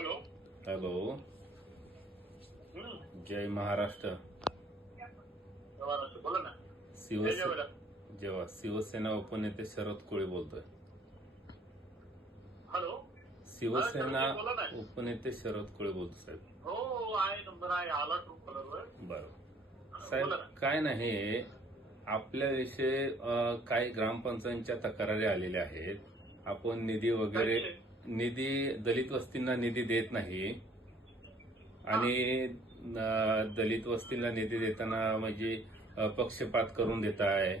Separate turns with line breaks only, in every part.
hello जय महाराष्ट्र जेव्हा शिवसेना उपनेते शरद कोळी बोलतोय हॅलो शिवसेना उपनेते शरद कोळी बोलतो साहेब
हो आहे नंबर आहे आला कलर
साहेब काय नाही आपल्या विषयी काही ग्रामपंचायतच्या तक्रारी आलेल्या आहेत आपण निधी वगैरे निधी दलित वस्तींना निधी देत नाही आणि दलित वस्तींना निधी देताना म्हणजे पक्षपात करून देत आहे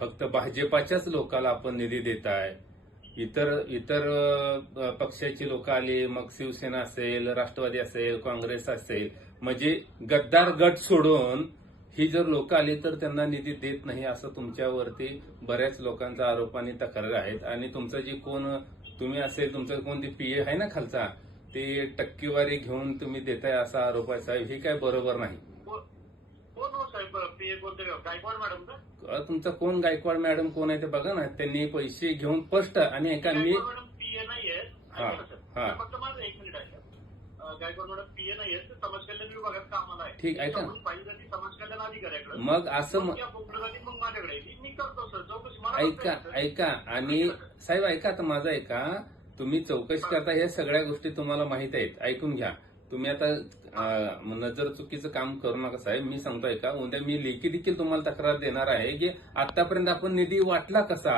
फक्त भाजपाच्याच लोकाला आपण निधी देत आहे इतर इतर पक्षाची लोक आली मग शिवसेना असेल राष्ट्रवादी असेल काँग्रेस असेल म्हणजे गद्दार गट सोडून ही जर लोक आली तर त्यांना निधी देत नाही असं तुमच्यावरती बऱ्याच लोकांचा आरोप आणि तक्रार आहेत आणि तुमचा जी कोण तुम्ही असे तुमचं कोणती पीए आहे ना खालचा ते टक्केवारी घेऊन तुम्ही देताय असा आरोप आहे साहेब हे काय बरोबर नाही हो तुमचा कोण गायकवाड मॅडम कोण आहे ते बघा ना त्यांनी पैसे घेऊन फर्स्ट आणि एका मी हा हा ठीक आहे
ना
मग असं ऐका ऐका आणि साहेब ऐका आता माझा ऐका तुम्ही चौकशी करता या सगळ्या गोष्टी तुम्हाला माहित आहेत ऐकून घ्या तुम्ही आता नजर चुकीचं काम करू नका साहेब मी सांगतो ऐका उद्या मी लेखी देखील तुम्हाला तक्रार देणार आहे की आतापर्यंत आपण निधी वाटला कसा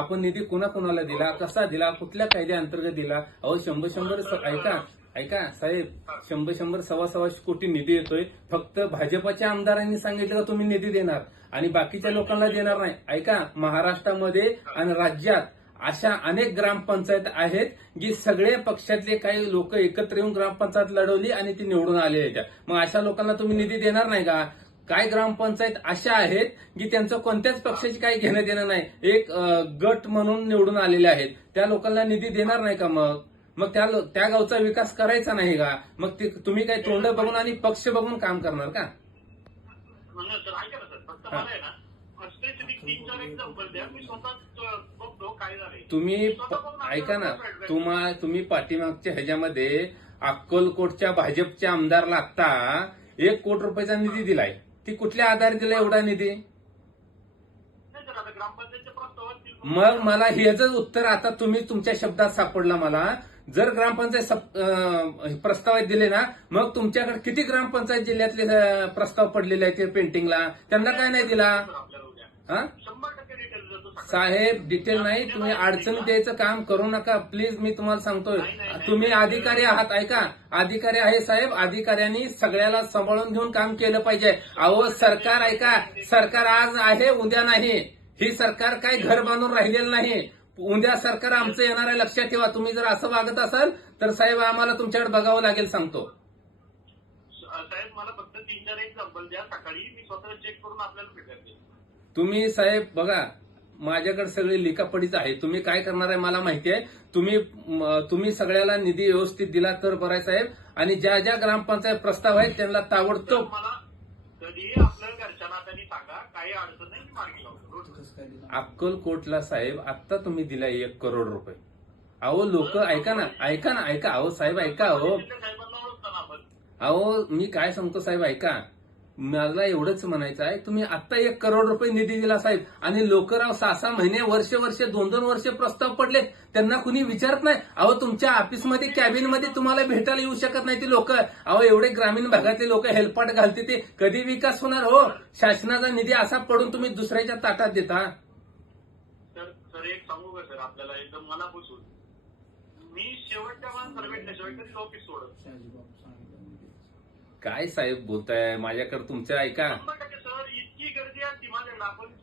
आपण निधी कुणाकुणाला दिला कसा दिला कुठल्या कायद्या अंतर्गत दिला अहो शंभर शंभर ऐका ऐका साहेब शंभर शंभर सव्वा सव्वाशे कोटी निधी येतोय फक्त भाजपच्या आमदारांनी सांगितलं का तुम्ही निधी देणार आणि बाकीच्या लोकांना देणार नाही ऐका महाराष्ट्रामध्ये आणि राज्यात अशा अनेक ग्रामपंचायत आहेत जी सगळे पक्षातले काही लोक एकत्र येऊन ग्रामपंचायत लढवली आणि ती निवडून आले आहेत मग अशा लोकांना तुम्ही निधी देणार नाही का काय ग्रामपंचायत अशा आहेत की त्यांचं कोणत्याच पक्षाची काही घेणं देणं नाही एक गट म्हणून निवडून आलेले आहेत त्या लोकांना निधी देणार नाही का मग मग त्या त्या गावचा विकास करायचा नाही का मग तुम्ही काही तोंड बघून आणि पक्ष बघून काम करणार का तुम्ही ऐका ना तुम्हा तुम्ही पाठीमागच्या ह्याच्यामध्ये अक्कलकोटच्या भाजपच्या आमदारला आता एक कोटी रुपयाचा निधी दिलाय ती कुठल्या आधार दिला एवढा निधी मग मला हेच उत्तर आता तुम्ही तुमच्या शब्दात सापडला मला जर ग्रामपंचायत प्रस्ताव दिले ना मग तुमच्याकडे किती ग्रामपंचायत जिल्ह्यातले प्रस्ताव पडलेले आहेत ते पेंटिंगला त्यांना काय नाही दिला हा साहेब डिटेल नाही तुम्ही अडचणी द्यायचं काम करू नका प्लीज मी तुम्हाला सांगतोय तुम्ही अधिकारी आहात ऐका अधिकारी आहे साहेब अधिकाऱ्यांनी सगळ्याला सांभाळून घेऊन काम केलं पाहिजे अहो सरकार ऐका सरकार आज आहे उद्या नाही हे सरकार काय घर बांधून राहिलेलं नाही उद्या सरकार आमचं येणार आहे लक्षात ठेवा तुम्ही जर असं वागत असाल तर साहेब आम्हाला तुमच्याकडे बघावं लागेल सांगतो
साहेब मला फक्त तीन चार एक्झाम्पल द्या सकाळी मी स्वतः चेक करून आपल्याला
तुम्ही साहेब बघा माझ्याकडे सगळी लिखापडीच आहे तुम्ही काय करणार आहे मला माहिती आहे तुम्ही तुम्ही सगळ्याला निधी व्यवस्थित दिला तर बरं साहेब आणि ज्या ज्या ग्रामपंचायत प्रस्ताव आहेत त्यांना ताबडतोब
कधीही त्यांनी सांगा काही अडचण नाही
अक्कलकोटला साहेब आता तुम्ही दिला एक करोड रुपये अहो लोक ऐका ना ऐका ना ऐका अहो साहेब ऐका अहो अहो मी काय सांगतो साहेब ऐका मला एवढंच म्हणायचं आहे तुम्ही आता एक करोड रुपये निधी दिला साहेब आणि लोकराव सहा सहा महिने वर्ष वर्ष दोन दोन वर्ष प्रस्ताव पडले त्यांना कुणी विचारत नाही अहो तुमच्या ऑफिसमध्ये कॅबिनमध्ये तुम्हाला भेटायला येऊ शकत नाही ती लोक अहो एवढे ग्रामीण भागातले लोक हेल्पाट घालते ते कधी विकास होणार हो शासनाचा निधी असा पडून तुम्ही दुसऱ्याच्या ताटात देता
सर एक सांगू का सर आपल्याला एकदम मी शेवटच्या शेवटच्या
काय साहेब बोलताय माझ्याकडे तुमचं ऐका सर इतकी गर्दी आहे ती माझ्या आपण